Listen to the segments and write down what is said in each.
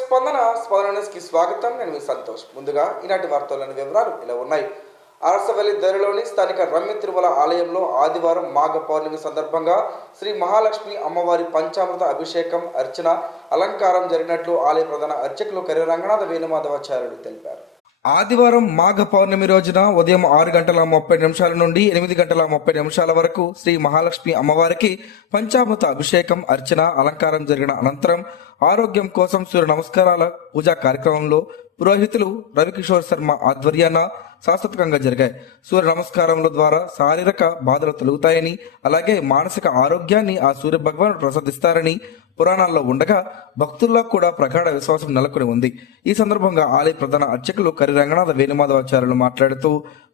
స్పందన న్యూస్కి స్వాగతం. నేను మీ సంతోష్. ముందుగా ఈనాటి వార్తల్లోని వివరాలు ఇలా ఉన్నాయి. అరసవల్లి ధరలోని స్థానిక రమ్య తిరుమల ఆలయంలో ఆదివారం మాఘ పౌర్ణమి సందర్భంగా శ్రీ మహాలక్ష్మి అమ్మవారి పంచామృత అభిషేకం, అర్చన, అలంకారం జరిగినట్లు ఆలయ ప్రధాన అర్చకులు కర్రి రంగనాథ వేణుమాధవాచార్యులు తెలిపారు. ఆదివారం మాఘ పౌర్ణమి రోజున ఉదయం 6:30 నుండి 8:30 వరకు శ్రీ మహాలక్ష్మి అమ్మవారికి పంచామృత అభిషేకం, అర్చన, అలంకారం జరిగిన అనంతరం ఆరోగ్యం కోసం సూర్య నమస్కారాల పూజా కార్యక్రమంలో పురోహితులు రవికిషోర్ శర్మ ఆధ్వర్యాన శాస్త్రోక్తంగా జరిగాయి. సూర్య నమస్కారముల ద్వారా శారీరక బాధలు తొలగుతాయని, అలాగే మానసిక ఆరోగ్యాన్ని ఆ సూర్య భగవానుడు ప్రసాదిస్తారని పురాణాల్లో ఉండగా భక్తుల్లో కూడా ప్రగాఢ విశ్వాసం నెలకొని ఉంది. ఈ సందర్భంగా ఆలయ ప్రధాన అర్చకులు కర్రి రంగనాథ వేణుమాధవాచార్యులు మాట్లాడుతూ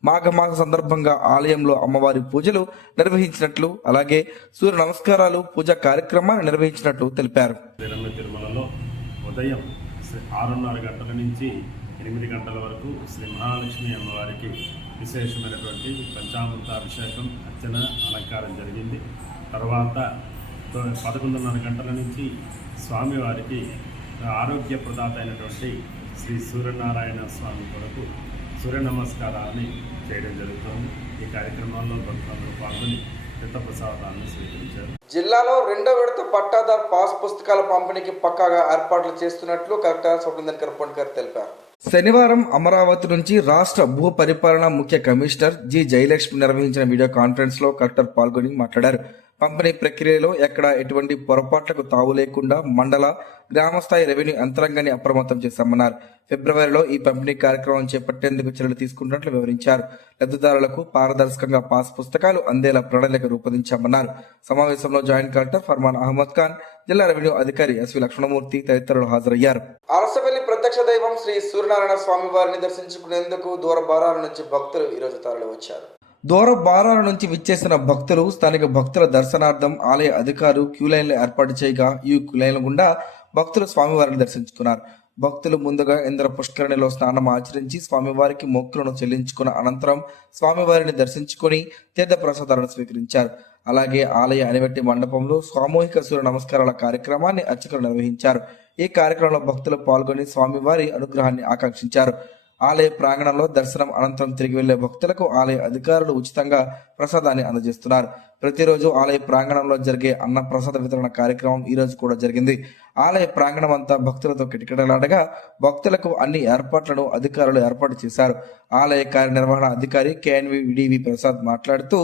మాఘమాస సందర్భంగా ఆలయంలో అమ్మవారి పూజలు నిర్వహించినట్లు, అలాగే సూర్య నమస్కారాలు పూజా కార్యక్రమాన్ని నిర్వహించినట్లు తెలిపారు. తిరుమలలో ఉదయం 6:30 గంటల నుంచి 8 గంటల వరకు శ్రీ మహాలక్ష్మి అమ్మవారికి విశేషమైనటువంటి పంచామృత అభిషేకం, అర్చన, అలంకారం జరిగింది. తర్వాత 11:30 గంటల నుంచి స్వామివారికి ఆరోగ్య ప్రదాత అయినటువంటి శ్రీ సూర్యనారాయణ స్వామి కొరకు సూర్య నమస్కారాన్ని చేయడం జరుగుతుంది. ఈ కార్యక్రమంలో భక్తులందరూ పాల్గొని తీర్థప్రసాదాలను స్వీకరించారు. జిల్లాలో 2వ విడత పట్టాదార్ పాస్ పుస్తకాల పంపిణీకి పక్కాగా ఏర్పాట్లు చేస్తున్నట్లు కలెక్టర్ స్వప్నందర్ పొన్కర్ తెలిపారు. శనివారం అమరావతి నుంచి రాష్ట్ర భూ పరిపాలన ముఖ్య కమిషనర్ జి జయలక్ష్మి నిర్వహించిన వీడియో కాన్ఫరెన్స్ లో కలెక్టర్ పాల్గొని మాట్లాడారు. పంపిణీ ప్రక్రియలో ఎక్కడా ఎటువంటి పొరపాట్లకు తావు లేకుండా మండల, గ్రామస్థాయి రెవెన్యూ యంత్రాంగాన్ని అప్రమత్తం చేశామన్నారు. ఫిబ్రవరిలో ఈ పంపిణీ కార్యక్రమం చేపట్టేందుకు చర్యలు తీసుకున్నట్లు వివరించారు. లబ్ధిదారులకు పారదర్శకంగా పాస్ పుస్తకాలు అందేలా ప్రణాళిక రూపొందించామన్నారు. సమావేశంలో జాయింట్ కలెక్టర్ ఫర్మాన్ అహ్మద్ ఖాన్, జిల్లా రెవెన్యూ అధికారి ఎస్వి లక్ష్మణమూర్తి తదితరులు హాజరయ్యారు. అరసవల్లి ప్రత్యక్ష దైవం శ్రీ సూర్యనారాయణ స్వామి వారిని దర్శించుకునేందుకు దూర బారాల నుంచి భక్తులు ఈరోజు తరలి వచ్చారు. దూర బారాల నుంచి విచ్చేసిన భక్తులు స్థానిక భక్తుల దర్శనార్థం ఆలయ అధికారులు క్యూలైన్లు ఏర్పాటు చేయగా ఈ క్యూలైన్ల గుండా భక్తులు స్వామివారిని దర్శించుకున్నారు. భక్తులు ముందుగా ఇంద్ర పుష్కరిణిలో స్నానం ఆచరించి స్వామివారికి మొక్కులను చెల్లించుకున్న అనంతరం స్వామివారిని దర్శించుకుని తీర్థ ప్రసాదాలను స్వీకరించారు. అలాగే ఆలయ అనివెట్టి మండపంలో సామూహిక సూర్య నమస్కారాల కార్యక్రమాన్ని అర్చకులు నిర్వహించారు. ఈ కార్యక్రమంలో భక్తులు పాల్గొని స్వామివారి అనుగ్రహాన్ని ఆకాంక్షించారు. ఆలయ ప్రాంగణంలో దర్శనం అనంతరం తిరిగి వెళ్లే భక్తులకు ఆలయ అధికారులు ఉచితంగా ప్రసాదాన్ని అందజేస్తున్నారు. ప్రతిరోజు ఆలయ ప్రాంగణంలో జరిగే అన్న ప్రసాద వితరణ కార్యక్రమం ఈ రోజు కూడా జరిగింది. ఆలయ ప్రాంగణం అంతా భక్తులతో కిటకిటలాడగా భక్తులకు అన్ని ఏర్పాట్లను అధికారులు ఏర్పాటు చేశారు. ఆలయ కార్యనిర్వహణ అధికారి KNV ప్రసాద్ మాట్లాడుతూ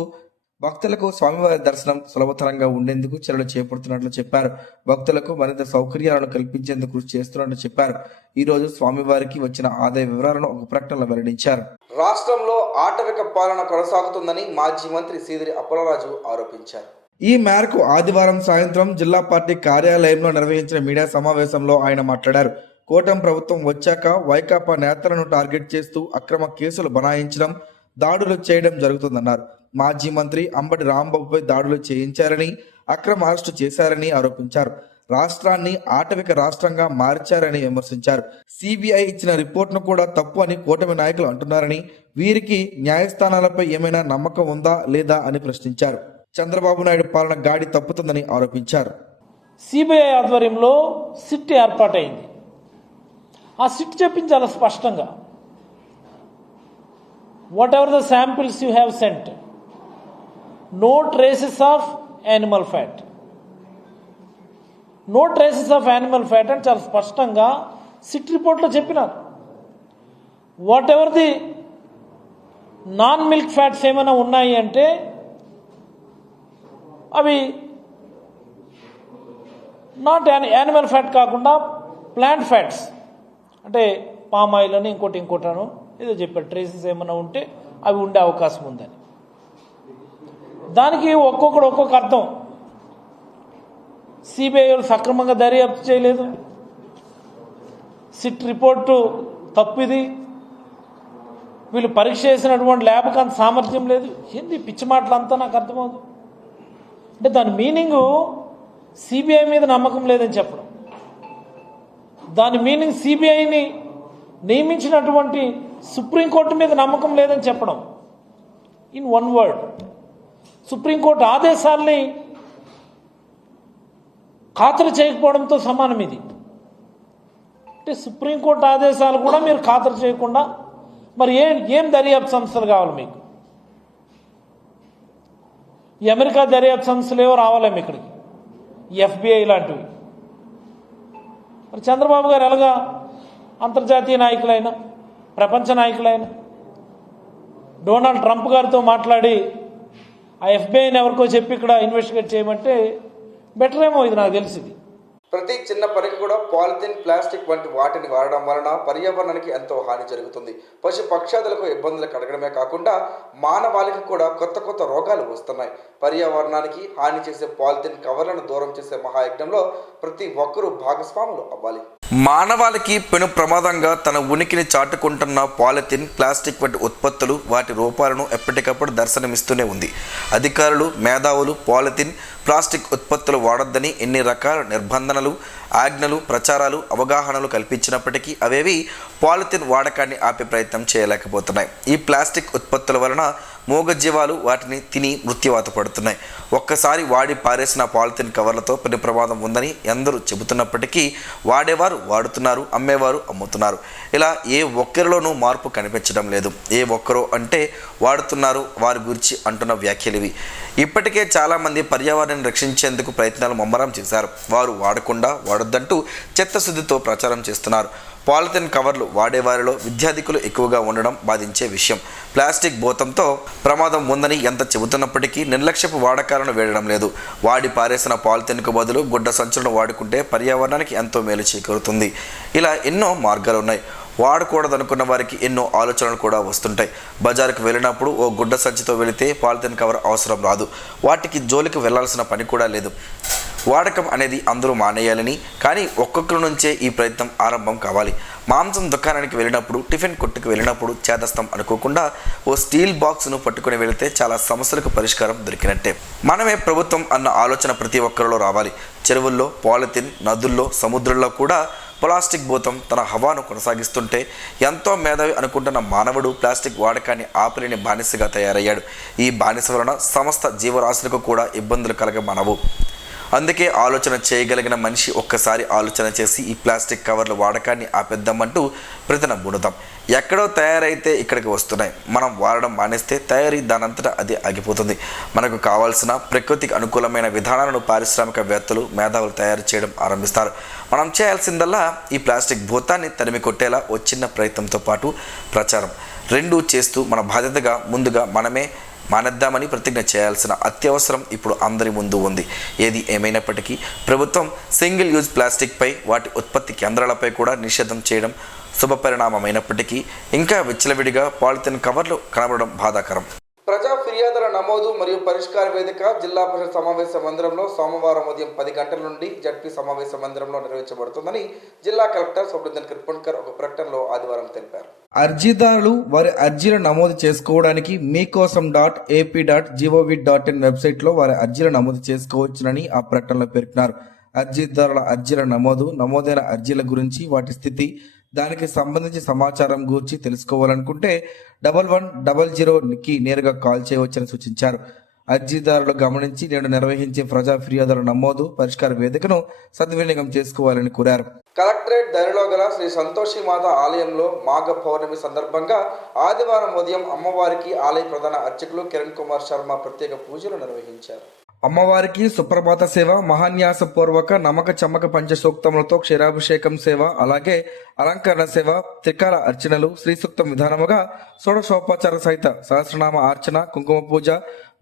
భక్తులకు స్వామివారి దర్శనం సులభతరంగా ఉండేందుకు చర్యలు చేపడుతున్నట్లు చెప్పారు. భక్తులకు మరింత సౌకర్యాలను కల్పించేందుకు కృషి చేస్తున్నట్లు చెప్పారు. ఈ రోజు స్వామివారికి వచ్చిన ఆదాయ వివరాలను ఒక ప్రకటనలో వెల్లడించారు. రాష్ట్రంలో ఆటవిక పాలన కొనసాగుతుందని మాజీ మంత్రి సీదిరి అప్పలరాజు ఆరోపించారు. ఈ మేరకు ఆదివారం సాయంత్రం జిల్లా పార్టీ కార్యాలయంలో నిర్వహించిన మీడియా సమావేశంలో ఆయన మాట్లాడారు. కూటమి ప్రభుత్వం వచ్చాక వైకాపా నేతలను టార్గెట్ చేస్తూ అక్రమ కేసులు బనాయించడం, దాడులు చేయడం జరుగుతుందన్నారు. మాజీ మంత్రి అంబటి రాంబాబుపై దాడులు చేయించారని, అక్రమ అరెస్టు చేశారని ఆరోపించారు. రాష్ట్రాన్ని ఆటవిక రాష్ట్రంగా మార్చారని విమర్శించారు. సిబిఐ ఇచ్చిన రిపోర్ట్ను కూడా తప్పు అని కూటమి నాయకులు అంటున్నారని, వీరికి న్యాయస్థానాలపై ఏమైనా నమ్మకం ఉందా లేదా అని ప్రశ్నించారు. చంద్రబాబు నాయుడు పాలన గాడి తప్పుతుందని ఆరోపించారు. సిబిఐ ఆధ్వర్యంలో సిట్ ఏర్పాటైంది. ఆ సిట్ చెప్పించాలి స్పష్టంగా. whatever the samples you have sent, no traces of animal fat. No traces of animal fat అని చాలా స్పష్టంగా సిట్ రిపోర్ట్లో చెప్పినారు. What ever the non milk fats ఏమైనా ఉన్నాయి అంటే అవి నాట్ యానిమల్ ఫ్యాట్ కాకుండా ప్లాంట్ ఫ్యాట్స్, అంటే పామ్ ఆయిల్ అని ఇంకోటాను ఏదో చెప్పారు. ట్రేసెస్ ఏమైనా ఉంటే అవి ఉండే అవకాశం ఉందని. దానికి ఒక్కొక్కడు ఒక్కొక్క అర్థం. సిబిఐ సక్రమంగా దర్యాప్తు చేయలేదు, సిట్ రిపోర్టు తప్పిది, వీళ్ళు పరీక్ష చేసినటువంటి ల్యాబ్కి అంత సామర్థ్యం లేదు. ఏంది పిచ్చి మాటలంతా నాకు అర్థమవుతుంది. అంటే దాని మీనింగు సిబిఐ మీద నమ్మకం లేదని చెప్పడం. దాని మీనింగ్ సిబిఐని నియమించినటువంటి సుప్రీంకోర్టు మీద నమ్మకం లేదని చెప్పడం. ఇన్ వన్ వర్డ్, సుప్రీంకోర్టు ఆదేశాల్ని ఖాతరు చేయకపోవడంతో సమానం ఇది. అంటే సుప్రీంకోర్టు ఆదేశాలు కూడా మీరు ఖాతరు చేయకుండా మరి ఏం దర్యాప్తు సంస్థలు కావాలి మీకు? ఈ అమెరికా దర్యాప్తు సంస్థలు ఏవో రావాలేమి ఇక్కడికి, ఈ FBI లాంటివి. మరి చంద్రబాబు గారు ఎలాగా అంతర్జాతీయ నాయకులైన, ప్రపంచ నాయకులైన డొనాల్డ్ ట్రంప్ గారితో మాట్లాడి ఆ FBIని ఎవరికో చెప్పి ఇక్కడ ఇన్వెస్టిగేట్ చేయమంటే బెటర్ ఏమో, ఇది నాకు తెలిసింది. ప్రతి చిన్న పనికి కూడా పాలిథిన్, ప్లాస్టిక్ వంటి వాటిని వాడడం వలన పర్యావరణానికి ఎంతో హాని జరుగుతుంది. పశు పక్షాదులకు ఇబ్బందులు కలగడమే కాకుండా మానవాళికి కూడా కొత్త కొత్త రోగాలు వస్తున్నాయి. పర్యావరణానికి హాని చేసే పాలిథిన్ కవర్లను దూరం చేసే మహాయజ్ఞంలో ప్రతి ఒక్కరూ భాగస్వాములు అవ్వాలి. మానవాళికి పెను ప్రమాదంగా తన ఉనికిని చాటుకుంటున్న పాలిథిన్, ప్లాస్టిక్ వంటి ఉత్పత్తులు వాటి రూపాలను ఎప్పటికప్పుడు దర్శనమిస్తూనే ఉంది. అధికారులు, మేధావులు పాలిథిన్, ప్లాస్టిక్ ఉత్పత్తులు వాడొద్దని ఎన్ని రకాల నిర్బంధనలు, ఆజ్ఞలు, ప్రచారాలు, అవగాహనలు కల్పించినప్పటికీ అవేవి పాలిథిన్ వాడకాన్ని ఆపే ప్రయత్నం చేయలేకపోతున్నాయి. ఈ ప్లాస్టిక్ ఉత్పత్తుల వలన మూగజీవాలు వాటిని తిని మృత్యువాత పడుతున్నాయి. ఒక్కసారి వాడి పారేసిన పాలిథిన్ కవర్లతో పెను ప్రమాదం ఉందని ఎందరూ చెబుతున్నప్పటికీ వాడేవారు వాడుతున్నారు, అమ్మేవారు అమ్ముతున్నారు. ఇలా ఏ ఒక్కరిలోనూ మార్పు కనిపించడం లేదు. ఏ ఒక్కరో అంటే వాడుతున్నారు వారి గురించి అంటున్న వ్యాఖ్యలు ఇవి. ఇప్పటికే చాలామంది పర్యావరణాన్ని రక్షించేందుకు ప్రయత్నాలు ముమ్మరం చేశారు. వారు వాడకుండా వాడొద్దంటూ చిత్తశుద్ధితో ప్రచారం చేస్తున్నారు. పాలిథిన్ కవర్లు వాడేవారిలో విద్యార్థికులు ఎక్కువగా ఉండడం బాధించే విషయం. ప్లాస్టిక్ భూతంతో ప్రమాదం ఉందని ఎంత చెబుతున్నప్పటికీ నిర్లక్ష్యపు వాడకాలను వేయడం లేదు. వాడి పారేసిన పాలిథిన్కు బదులు గుడ్డ సంచులను వాడుకుంటే పర్యావరణానికి ఎంతో మేలు చేకూరుతుంది. ఇలా ఎన్నో మార్గాలు ఉన్నాయి. వాడకూడదనుకున్న వారికి ఎన్నో ఆలోచనలు కూడా వస్తుంటాయి. బజారుకు వెళ్ళినప్పుడు ఓ గుడ్డ సంచితో వెళితే పాలిథిన్ కవర్ అవసరం రాదు. వాటికి జోలికి వెళ్లాల్సిన పని కూడా లేదు. వాడకం అనేది అందరూ మానేయాలని, కానీ ఒక్కొక్కరి నుంచే ఈ ప్రయత్నం ఆరంభం కావాలి. మాంసం దుకాణానికి వెళ్ళినప్పుడు, టిఫిన్ కొట్టుకు వెళ్ళినప్పుడు చేదస్తం అనుకోకుండా ఓ స్టీల్ బాక్స్ను పట్టుకుని వెళితే చాలా సమస్యలకు పరిష్కారం దొరికినట్టే. మనమే ప్రభుత్వం అన్న ఆలోచన ప్రతి ఒక్కరిలో రావాలి. చెరువుల్లో పాలిథిన్, నదుల్లో, సముద్రంలో కూడా ప్లాస్టిక్ భూతం తన హవాను కొనసాగిస్తుంటే ఎంతో మేధావి అనుకుంటున్న మానవుడు ప్లాస్టిక్ వాడకాన్ని ఆపలేని బానిసగా తయారయ్యాడు. ఈ బానిస వలన సమస్త జీవరాశులకు కూడా ఇబ్బందులు కలగమనవు. అందుకే ఆలోచన చేయగలిగిన మనిషి ఒక్కసారి ఆలోచన చేసి ఈ ప్లాస్టిక్ కవర్ల వాడకాన్ని ఆపేద్దామంటూ ప్రతినబుడదాం. ఎక్కడో తయారైతే ఇక్కడికి వస్తున్నాయి. మనం వాడడం మానేస్తే తయారీ దానంతటా అది ఆగిపోతుంది. మనకు కావాల్సిన ప్రకృతికి అనుకూలమైన విధానాలను పారిశ్రామికవేత్తలు, మేధావులు తయారు చేయడం ఆరంభిస్తారు. మనం చేయాల్సిందల్లా ఈ ప్లాస్టిక్ భూతాన్ని తరిమి కొట్టేలా ఓ చిన్న ప్రయత్నంతో పాటు ప్రచారం రెండూ చేస్తూ మన బాధ్యతగా ముందుగా మనమే మానేద్దామని ప్రతిజ్ఞ చేయాల్సిన అత్యవసరం ఇప్పుడు అందరి ముందు ఉంది. ఏది ఏమైనప్పటికీ ప్రభుత్వం సింగిల్ యూజ్ ప్లాస్టిక్పై, వాటి ఉత్పత్తి కేంద్రాలపై కూడా నిషేధం చేయడం శుభపరిణామమైనప్పటికీ ఇంకా విచ్చలవిడిగా పాలిథిన్ కవర్లు కనబడడం బాధాకరం. ప్రజా ఫిర్యాదుల నమోదు మరియు పరిష్కార వేదిక జిల్లా పరిషత్ సమావేశ మందిరంలో సోమవారం ఉదయం 10 గంటల నుండి జడ్పీ సమావేశ మందిరంలో నిర్వహించబడుతుందని జిల్లా కలెక్టర్ సోమనాథ్ కృపణకర్ ఒక ప్రకటనలో ఆదివారం తెలిపారు. అర్జీదారులు వారి అర్జీలు నమోదు చేసుకోవడానికి meekosom.ap.gov.in వెబ్సైట్లో వారి అర్జీలు నమోదు చేసుకోవచ్చునని ఆ ప్రకటనలో పేర్కొన్నారు. అర్జీదారుల అర్జీల నమోదైన అర్జీల గురించి, వాటి స్థితి, దానికి సంబంధించి సమాచారం గురించి తెలుసుకోవాలనుకుంటే 1100కి నేరుగా కాల్ చేయవచ్చని సూచించారు. అర్జీదారులు గమనించి నేడు నిర్వహించే ప్రజా ఫిర్యాదుల నమోదు పరిష్కార వేదికను సద్వినియోగం చేసుకోవాలని కోరారు. కలెక్టరేట్ ధరలో గల శ్రీ సంతోషి మాత ఆలయంలో మాఘ పౌర్ణమి సందర్భంగా ఆదివారం ఉదయం అమ్మవారికి ఆలయ ప్రధాన అర్చకులు కిరణ్ కుమార్ శర్మ ప్రత్యేక పూజలు నిర్వహించారు. అమ్మవారికి సుప్రభాత సేవ, మహాన్యాస పూర్వక నమక చమ్మక పంచసూక్తములతో క్షీరాభిషేకం సేవ, అలాగే అలంకరణ సేవ, త్రికాల అర్చనలు, శ్రీ సూక్తం విధానముగా షోడశోపచార సహిత సహస్రనామ అర్చన, కుంకుమ పూజ,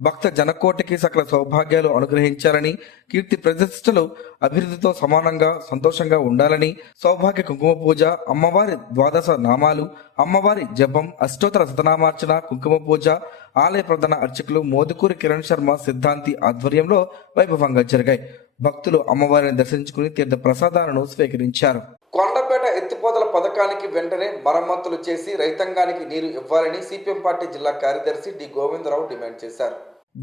భక్త జనకోటికి సకల సౌభాగ్యాలు అనుగ్రహించాలని, కీర్తి ప్రతిష్టలు అభివృద్ధితో సమానంగా సంతోషంగా ఉండాలని, సౌభాగ్య కుంకుమ పూజ, అమ్మవారి ద్వాదశ నామాలు, అమ్మవారి జపం, అష్టోత్తర శతనామార్చన, కుంకుమ పూజ ఆలయ ప్రధాన అర్చకులు మోదుకూరి కిరణ్ శర్మ సిద్ధాంతి ఆధ్వర్యంలో వైభవంగా జరిగాయి. భక్తులు అమ్మవారిని దర్శించుకుని తీర్థ ప్రసాదాలను స్వీకరించారు. కొండపేట ఎత్తిపోతల పథకానికి వెంటనే మరమ్మతులు చేసి రైతాంగానికి నీరు ఇవ్వాలని సిపిఎం పార్టీ జిల్లా కార్యదర్శి డి గోవిందరావు డిమాండ్ చేశారు.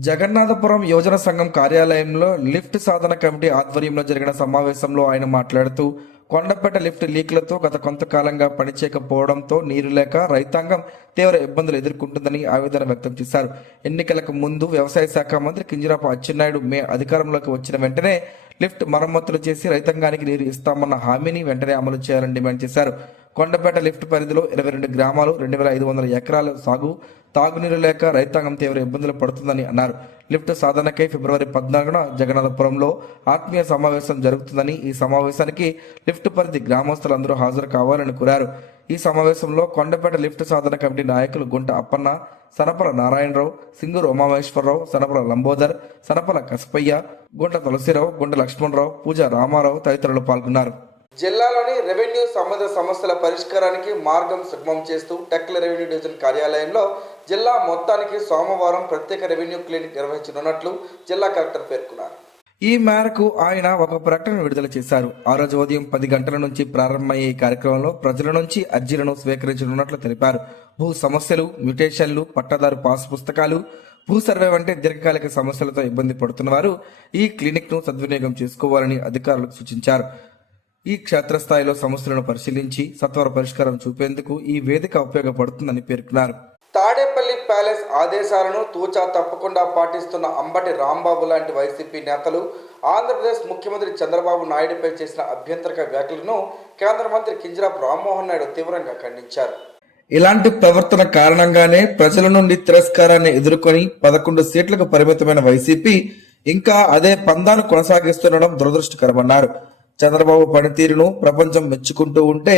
జగన్నాథపురం యువజన సంఘం కార్యాలయంలో లిఫ్ట్ సాధన కమిటీ ఆధ్వర్యంలో జరిగిన సమావేశంలో ఆయన మాట్లాడుతూ కొండపేట లిఫ్ట్ లీక్లతో గత కొంతకాలంగా పనిచేయకపోవడంతో నీరు లేక రైతాంగం తీవ్ర ఇబ్బందులు ఎదుర్కొంటుందని ఆవేదన వ్యక్తం చేశారు. ఎన్నికలకు ముందు వ్యవసాయ శాఖ మంత్రి కింజరాపు అచ్చెన్నాయుడు మే అధికారంలోకి వచ్చిన వెంటనే లిఫ్ట్ మరమ్మతులు చేసి రైతాంగానికి నీరు ఇస్తామన్న హామీని వెంటనే అమలు చేయాలని డిమాండ్ చేశారు. కొండపేట లిఫ్ట్ పరిధిలో 22 గ్రామాలు 2,500 ఎకరాల సాగు తాగునీరు లేక రైతాంగం తీవ్ర ఇబ్బందులు పడుతుందని అన్నారు. లిఫ్ట్ సాధనకై ఫిబ్రవరి 14న జగన్నాథపురంలో ఆత్మీయ సమావేశం జరుగుతుందని, ఈ సమావేశానికి లిఫ్ట్ పరిధి గ్రామస్తులందరూ హాజరు కావాలని కోరారు. ఈ సమావేశంలో కొండపేట లిఫ్ట్ సాధన కమిటీ నాయకులు గుంట అప్పన్న, సనపల నారాయణరావు, సింగూరు ఉమామహేశ్వరరావు, సనపల లంబోదర్, సనపల కసపయ్య, గుంట తులసిరావు, గుంట లక్ష్మణరావు, పూజ రామారావు తదితరులు పాల్గొన్నారు. జిల్లాలోని రెవెన్యూ సంబంధ సమస్యల పరిష్కారానికి మార్గం సుగమం చేస్తూ టెక్కల రెవెన్యూ డివిజన్ కార్యాలయంలో జిల్లా మొత్తానికి సోమవారం ప్రత్యేక రెవెన్యూ క్లినిక్ నిర్వహించనున్నట్లు జిల్లా కలెక్టర్ పేర్కొన్నారు. ఈ మేరకు ఆయన ఒక ప్రకటన విడుదల చేశారు. ఆ రోజు ఉదయం 10 గంటల నుంచి ప్రారంభమయ్యే ఈ కార్యక్రమంలో ప్రజల నుంచి అర్జీలను స్వీకరించనున్నట్లు తెలిపారు. భూ సమస్యలు, మ్యుటేషన్లు, పట్టాదారు పాస్ పుస్తకాలు, భూ సర్వే వంటి దీర్ఘకాలిక సమస్యలతో ఇబ్బంది పడుతున్న వారు ఈ క్లినిక్ ను సద్వినియోగం చేసుకోవాలని అధికారులకు సూచించారు. ఈ క్షేత్రస్థాయిలో సమస్యలను పరిశీలించి సత్వర పరిష్కారం చూపేందుకు ఈ వేదిక ఉపయోగపడుతుందని పేర్కొన్నారు. తాడేపల్లి ప్యాలెస్ ఆదేశాలను తూచా తప్పకుండా పాటిస్తున్న అంబటి రాంబాబు లాంటి వైసీపీ నేతలు ఆంధ్రప్రదేశ్ ముఖ్యమంత్రి చంద్రబాబు నాయుడుపై చేసిన అభ్యంతరక వ్యాఖ్యలను కేంద్ర మంత్రి కింజరాపు రామ్మోహన్ నాయుడు తీవ్రంగా ఖండించారు. ఇలాంటి ప్రవర్తన కారణంగానే ప్రజల నుండి తిరస్కారాన్ని ఎదుర్కొని 11 సీట్లకు పరిమితమైన వైసీపీ ఇంకా అదే పందాను కొనసాగిస్తుండడం దురదృష్టకరమన్నారు. చంద్రబాబు పనితీరును ప్రపంచం మెచ్చుకుంటూ ఉంటే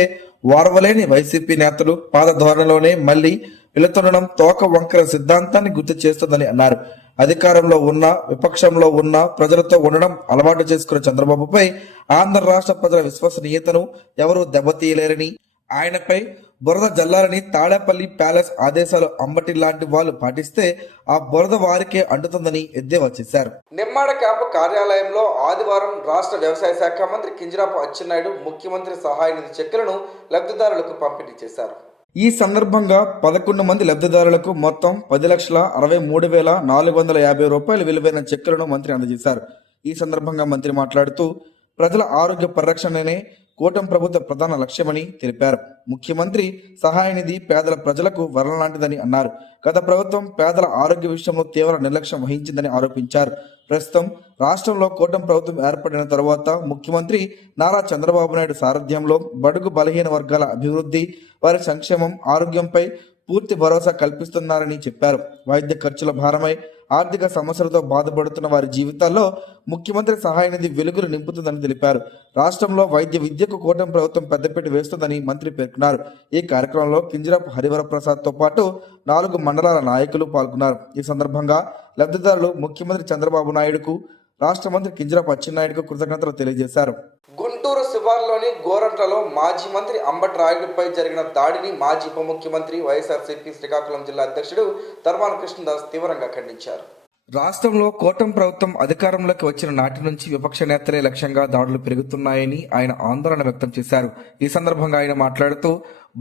వారవలేని వైసీపీ నేతలు పాదధోరణిలోనే మళ్లీ వెళుతుండడం తోక వంకర సిద్ధాంతాన్ని గుర్తు చేస్తుందని అన్నారు. అధికారంలో ఉన్న, విపక్షంలో ఉన్న ప్రజలతో ఉండడం అలవాటు చేసుకున్న చంద్రబాబుపై ఆంధ్ర రాష్ట్ర ప్రజల విశ్వసనీయతను ఎవరూ దెబ్బతీయలేరని, ఆయనపై బురద జల్లాలని తాడేపల్లి ప్యాలెస్ ఆదేశాలు అంబటి లాంటి వాళ్ళు పాటిస్తే ఆ బురద వారికే అంటుతుందని ఎద్దేవా చేశారు. నిమ్మాడ క్యాంపు కార్యాలయంలో ఆదివారం రాష్ట్ర వ్యవసాయ శాఖ మంత్రి కింజరాపు అచ్చెన్నాయుడు ముఖ్యమంత్రి సహాయ నిధి చెక్కులను లబ్ధిదారులకు పంపిణీ చేశారు. ఈ సందర్భంగా 11 మంది లబ్ధిదారులకు మొత్తం 10,63,450 రూపాయలు విలువైన చెక్కులను మంత్రి అందజేశారు. ఈ సందర్భంగా మంత్రి మాట్లాడుతూ ప్రజల ఆరోగ్య పరిరక్షణనే కూటమి ప్రభుత్వ ప్రధాన లక్ష్యమని తెలిపారు. ముఖ్యమంత్రి సహాయ నిధి పేదల ప్రజలకు వరం లాంటిదని అన్నారు. గత ప్రభుత్వం పేదల ఆరోగ్య విషయంలో తీవ్ర నిర్లక్ష్యం వహించిందని ఆరోపించారు. ప్రస్తుతం రాష్ట్రంలో కూటమి ప్రభుత్వం ఏర్పడిన తరువాత ముఖ్యమంత్రి నారా చంద్రబాబు నాయుడు సారథ్యంలో బడుగు బలహీన వర్గాల అభివృద్ధి, వారి సంక్షేమం, ఆరోగ్యంపై పూర్తి భరోసా కల్పిస్తున్నారని చెప్పారు. వైద్య ఖర్చుల భారమై ఆర్థిక సమస్యలతో బాధపడుతున్న వారి జీవితాల్లో ముఖ్యమంత్రి సహాయ నిధి వెలుగులు నింపుతుందని తెలిపారు. రాష్ట్రంలో వైద్య విద్యకు కూటమి ప్రభుత్వం పెద్దపీట వేస్తుందని మంత్రి పేర్కొన్నారు. ఈ కార్యక్రమంలో కింజరాపు హరివరప్రసాద్తో పాటు 4 మండలాల నాయకులు పాల్గొన్నారు. ఈ సందర్భంగా లబ్ధిదారులు ముఖ్యమంత్రి చంద్రబాబు నాయుడుకు, రాష్ట్ర మంత్రి కింజరాపు అచ్చెన్నాయుడుకు కృతజ్ఞతలు తెలియజేశారు. గుంటూరు శివార్లోని గోరంట్లలో మాజీ మంత్రి అంబటి రాయుడుపై జరిగిన దాడిని మాజీ ఉప ముఖ్యమంత్రి వైఎస్ఆర్సీపీ శ్రీకాకుళం జిల్లా అధ్యక్షుడు ధర్మాన కృష్ణదాస్ తీవ్రంగా ఖండించారు. రాష్ట్రంలో కూటమి ప్రభుత్వం అధికారంలోకి వచ్చిన నాటి నుంచి విపక్ష నేతలే లక్ష్యంగా దాడులు పెరుగుతున్నాయని ఆయన ఆందోళన వ్యక్తం చేశారు. ఈ సందర్భంగా ఆయన మాట్లాడుతూ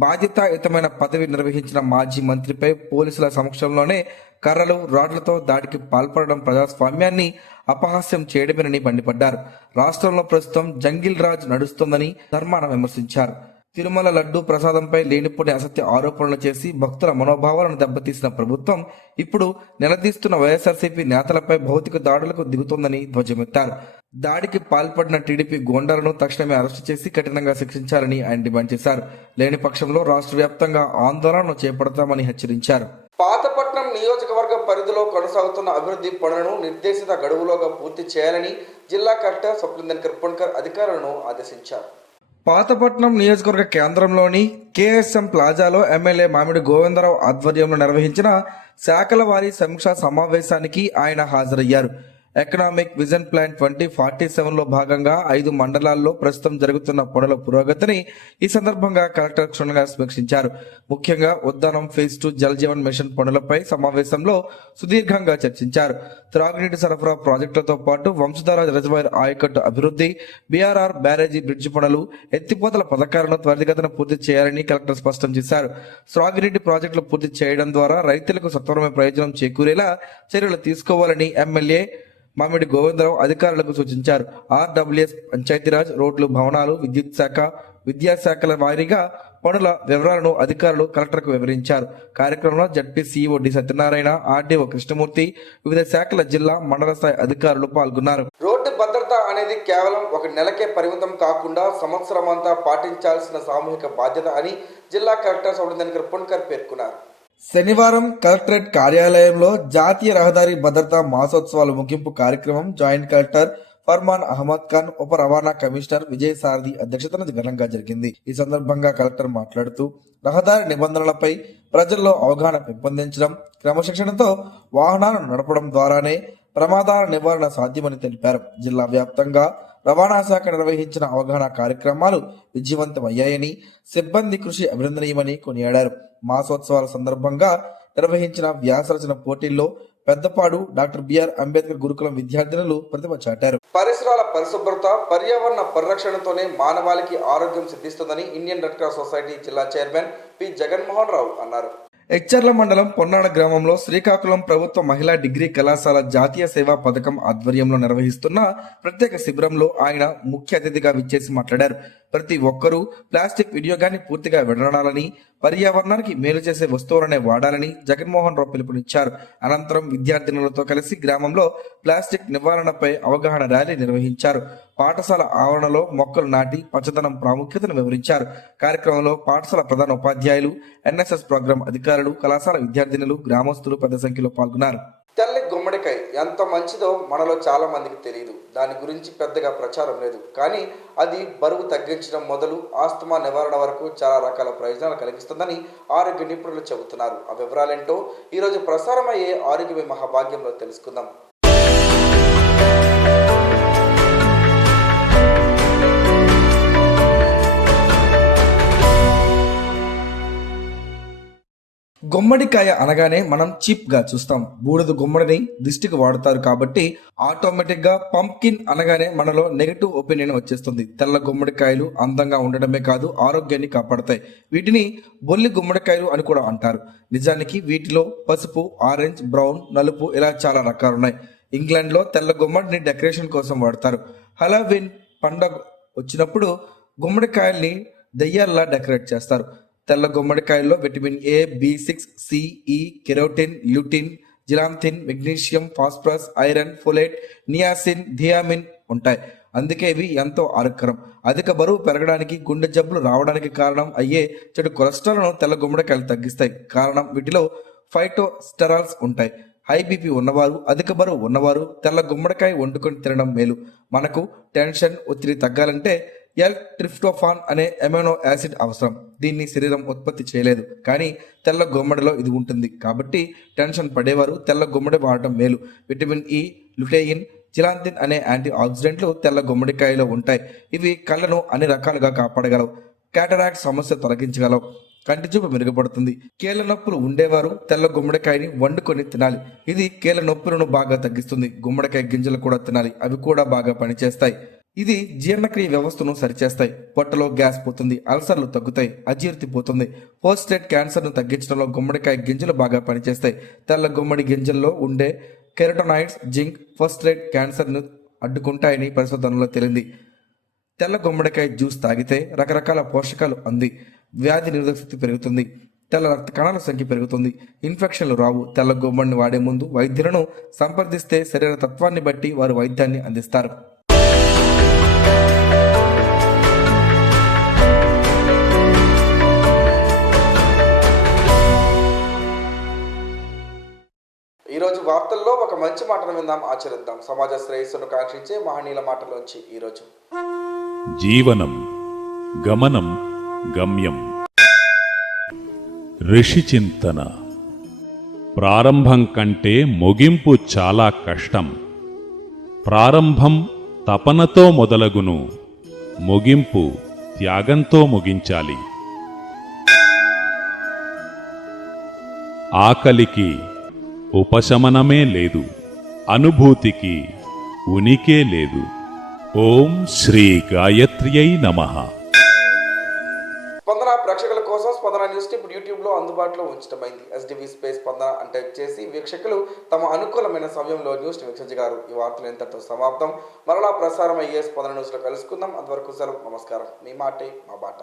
బాధ్యతాయుతమైన పదవి నిర్వహించిన మాజీ మంత్రిపై పోలీసుల సమక్షంలోనే కర్రలు, రాడ్లతో దాడికి పాల్పడడం ప్రజాస్వామ్యాన్ని అపహాస్యం చేయడమేనని మండిపడ్డారు. రాష్ట్రంలో ప్రస్తుతం జంగిల్ రాజ్ నడుస్తోందని ధర్మాన విమర్శించారు. తిరుమల లడ్డూ ప్రసాదంపై లేనిపోని అసత్య ఆరోపణలు చేసి భక్తుల మనోభావాలను దెబ్బతీసిన ప్రభుత్వం ఇప్పుడు నిలదీస్తున్న వైఎస్ఆర్సీపీ నేతలపై భౌతిక దాడులకు దిగుతోందని ధ్వజమెత్తారు. దాడికి పాల్పడిన టీడీపీ గోండాలను తక్షణమే అరెస్టు చేసి కఠినంగా శిక్షించాలని ఆయన డిమాండ్ చేశారు. లేని పక్షంలో రాష్ట్ర వ్యాప్తంగా ఆందోళనలు చేపడతామని హెచ్చరించారు. పాతపట్నం నియోజకవర్గ పరిధిలో కొనసాగుతున్న అభివృద్ధి పనులను నిర్దేశిత గడువులోగా పూర్తి చేయాలని జిల్లా కలెక్టర్ స్వప్నిందర్ కర్పణకర్ అధికారులను ఆదేశించారు. పాతపట్నం నియోజకవర్గ కేంద్రంలోని కేఎస్ఎం ప్లాజాలో ఎమ్మెల్యే మామిడి గోవిందరావు ఆధ్వర్యంలో నిర్వహించిన శాఖల వారీ సమీక్షా సమావేశానికి ఆయన హాజరయ్యారు. ఎకనామిక్ విజన్ ప్లాన్ 2047లో భాగంగా 5 మండలాల్లో ప్రస్తుతం జరుగుతున్న పనుల పురోగతిని ఈ సందర్భంగా కలెక్టర్ క్షుణ్ణంగా సమీక్షించారు. ముఖ్యంగా ఉద్దానం ఫేజ్ 2 జల్ జీవన్ మిషన్ పనులపై సమావేశంలో సుదీర్ఘంగా చర్చించారు. త్రాగునీటి సరఫరా ప్రాజెక్టులతో పాటు వంశధార రిజర్వాయర్ ఆయకట్టు అభివృద్ధి, బీఆర్ఆర్ బ్యారేజీ బ్రిడ్జి పనులు, ఎత్తిపోతల పథకాలను త్వరితగతిన పూర్తి చేయాలని కలెక్టర్ స్పష్టం చేశారు. త్రాగునీటి ప్రాజెక్టులు పూర్తి చేయడం ద్వారా రైతులకు సత్వరమైన ప్రయోజనం చేకూరేలా చర్యలు తీసుకోవాలని ఎమ్మెల్యే మామిడి గోవిందరావు అధికారులకు సూచించారు. ఆర్డబ్ల్యూఎస్, పంచాయతీరాజ్, రోడ్లు, భవనాలు, విద్యుత్ శాఖ, విద్యాశాఖల వారీగా పనుల వివరాలను అధికారులు కలెక్టర్కు వివరించారు. కార్యక్రమంలో ZP CEO D Satyanarayana, RDO Krishnamurthy, వివిధ శాఖల జిల్లా, మండల స్థాయి అధికారులు పాల్గొన్నారు. రోడ్డు భద్రత అనేది కేవలం ఒక నెలకే పరిమితం కాకుండా సంవత్సరం అంతా పాటించాల్సిన సామూహిక బాధ్యత అని జిల్లా కలెక్టర్ సౌందర్య పొన్కర్ పేర్కొన్నారు. శనివారం కలెక్టరేట్ కార్యాలయంలో జాతీయ రహదారి భద్రతా మాసోత్సవాల ముగింపు కార్యక్రమం జాయింట్ కలెక్టర్ ఫర్మాన్ అహ్మద్ ఖాన్, ఉప రవాణా కమిషనర్ విజయ్ సారథి అధ్యక్షతన ఘనంగా జరిగింది. ఈ సందర్భంగా కలెక్టర్ మాట్లాడుతూ రహదారి నిబంధనలపై ప్రజల్లో అవగాహన పెంపొందించడం, క్రమశిక్షణతో వాహనాలను నడపడం ద్వారానే ప్రమాదాల నివారణ సాధ్యమని తెలిపారు. జిల్లా వ్యాప్తంగా రవాణా శాఖ నిర్వహించిన అవగాహన కార్యక్రమాలు విజయవంతమయ్యాయని, సిబ్బంది కృషి అభినందనీయమని కొనియాడారు. మాసోత్సవాల సందర్భంగా నిర్వహించిన వ్యాసరచన పోటీల్లో పెద్దపాడు డాక్టర్ బిఆర్ అంబేద్కర్ గురుకులం విద్యార్థినులు ప్రతిభ చాటారు. పరిసరాల పరిశుభ్రత, పర్యావరణ పరిరక్షణతోనే మానవాళికి ఆరోగ్యం సిద్ధిస్తుందని ఇండియన్ రెడ్ క్రాస్ సొసైటీ జిల్లా చైర్మన్ పి జగన్మోహన్ రావు అన్నారు. ఎచ్చర్ల మండలం పొన్నాడ గ్రామంలో శ్రీకాకుళం ప్రభుత్వ మహిళా డిగ్రీ కళాశాల జాతీయ సేవా పథకం ఆధ్వర్యంలో నిర్వహిస్తున్న ప్రత్యేక శిబిరంలో ఆయన ముఖ్య అతిథిగా విచ్చేసి మాట్లాడారు. ప్రతి ఒక్కరూ ప్లాస్టిక్ వినియోగాన్ని పూర్తిగా విడనాడాలని, పర్యావరణానికి మేలు చేసే వస్తువులనే వాడాలని జగన్మోహన్ రావు పిలుపునిచ్చారు. అనంతరం విద్యార్థినులతో కలిసి గ్రామంలో ప్లాస్టిక్ నివారణపై అవగాహన ర్యాలీ నిర్వహించారు. పాఠశాల ఆవరణలో మొక్కలు నాటి పచ్చదనం ప్రాముఖ్యతను వివరించారు. కార్యక్రమంలో పాఠశాల ప్రధాన ఉపాధ్యాయులు, ఎన్ఎస్ఎస్ ప్రోగ్రాం అధికారులు, కళాశాల విద్యార్థినులు, గ్రామస్తులు పెద్ద సంఖ్యలో పాల్గొన్నారు. తెల్ల గుమ్మడికాయ ఎంత మంచిదో మనలో చాలా మందికి తెలియదు. దాని గురించి పెద్దగా ప్రచారం లేదు. కానీ అది బరువు తగ్గించడం మొదలు ఆస్తమా నివారణ వరకు చాలా రకాల ప్రయోజనాలు కలిగిస్తుందని ఆరోగ్య నిపుణులు చెబుతున్నారు. ఆ వివరాలేంటో ఈరోజు ప్రసారమయ్యే ఆరోగ్య మహాభాగ్యంలో తెలుసుకుందాం. గుమ్మడికాయ అనగానే మనం చీప్ గా చూస్తాం. బూడిద గుమ్మడిని దిష్టికి వాడతారు కాబట్టి ఆటోమేటిక్ గా పంప్కిన్ అనగానే మనలో నెగటివ్ ఒపీనియన్ వచ్చేస్తుంది. తెల్ల గుమ్మడికాయలు అందంగా ఉండడమే కాదు, ఆరోగ్యాన్ని కాపాడతాయి. వీటిని బొల్లి గుమ్మడికాయలు అని కూడా అంటారు. నిజానికి వీటిలో పసుపు, ఆరెంజ్, బ్రౌన్, నలుపు ఇలా చాలా రకాలున్నాయి. ఇంగ్లాండ్ లో తెల్ల గుమ్మడిని డెకరేషన్ కోసం వాడతారు. హలోవిన్ పండగ వచ్చినప్పుడు గుమ్మడికాయల్ని దయ్యాల్లా డెకరేట్ చేస్తారు. తెల్ల గుమ్మడికాయల్లో విటమిన్ ఏ, బి6, C, E, carotene, lutein, zeaxanthin, magnesium, phosphorus, iron, folate, niacin, thiamine ఉంటాయి. అందుకే ఇవి ఎంతో ఆరోగ్యకరం. అధిక బరువు పెరగడానికి, గుండె జబ్బులు రావడానికి కారణం అయ్యే చెడు కొలెస్ట్రాల్ను తెల్ల గుమ్మడికాయలు తగ్గిస్తాయి. కారణం వీటిలో ఫైటోస్టెరాల్స్ ఉంటాయి. హై బీపీ ఉన్నవారు, అధిక బరువు ఉన్నవారు తెల్ల గుమ్మడికాయ వండుకొని తినడం మేలు. మనకు టెన్షన్, ఒత్తిడి తగ్గాలంటే ట్రిప్టోఫాన్ అనే అమైనో యాసిడ్ అవసరం. దీన్ని శరీరం ఉత్పత్తి చేయలేదు, కానీ తెల్ల గుమ్మడిలో ఇది ఉంటుంది. కాబట్టి టెన్షన్ పడేవారు తెల్ల గుమ్మడి వాడటం మేలు. విటమిన్ ఈ, లుటెయిన్, జిలాంథిన్ అనే యాంటీ ఆక్సిడెంట్లు తెల్ల గుమ్మడికాయలో ఉంటాయి. ఇవి కళ్ళను అన్ని రకాలుగా కాపాడగలవు. క్యాటరాక్ట్ సమస్య తొలగించగలవు. కంటి చూపు మెరుగుపడుతుంది. కీళ్ళ నొప్పులు ఉండేవారు తెల్ల గుమ్మడికాయని వండుకొని తినాలి. ఇది కీళ్ళ నొప్పులను బాగా తగ్గిస్తుంది. గుమ్మడికాయ గింజలు కూడా తినాలి, అవి కూడా బాగా పనిచేస్తాయి. ఇది జీర్ణక్రియ వ్యవస్థను సరిచేస్తాయి. పొట్టలో గ్యాస్ పోతుంది, అల్సర్లు తగ్గుతాయి, అజీర్తి పోతుంది. పోస్టేట్ క్యాన్సర్ను తగ్గించడంలో గుమ్మడికాయ గింజలు బాగా పనిచేస్తాయి. తెల్ల గుమ్మడి గింజల్లో ఉండే కెరటోనాయిడ్స్, జింక్, పోస్టేట్ క్యాన్సర్ను అడ్డుకుంటాయని పరిశోధనలో తేలింది. తెల్ల గుమ్మడికాయ జ్యూస్ తాగితే రకరకాల పోషకాలు అంది వ్యాధి నిరోధక శక్తి పెరుగుతుంది. తెల్ల రక్త కణాల సంఖ్య పెరుగుతుంది. ఇన్ఫెక్షన్లు రావు. తెల్ల గుమ్మడిని వాడే ముందు వైద్యులను సంప్రదిస్తే శరీర తత్వాన్ని బట్టి వారు వైద్యాన్ని అందిస్తారు. ఈరోజు వార్తల్లో ఒక మంచి మాటను విందాం, ఆచరిద్దాం. సమాజ శ్రేయస్సును కాంక్షించే మహనీయుల మాటలోంచి ఈరోజు. జీవనం గమనం గమ్యం. ఋషి చింతన. ప్రారంభం కంటే ముగింపు చాలా కష్టం. ప్రారంభం తపనతో మొదలగును, ముగింపు త్యాగంతో ముగించాలి. ఆకలికి ఉపశమనమే లేదు, అనుభూతికి ఉనికే లేదు. ఓం శ్రీ గాయత్ర్యై నమః. స్పందన ప్రేక్షకుల కోసం స్పందన న్యూస్ ఇప్పుడు యూట్యూబ్లో అందుబాటులో ఉంచడమైంది. ఎస్డివి స్పేస్ స్పందన అని టైప్ చేసి వీక్షకులు తమ అనుకూలమైన సమయంలో న్యూస్ని వీక్షించగలరు. ఈ వార్తలు ఎంతటితో సమాప్తం. మరలా ప్రసారం అయ్యే స్పందన న్యూస్లో కలుసుకుందాం. అంతవరకు సెలవు. నమస్కారం. మీ మాటే మా బాట.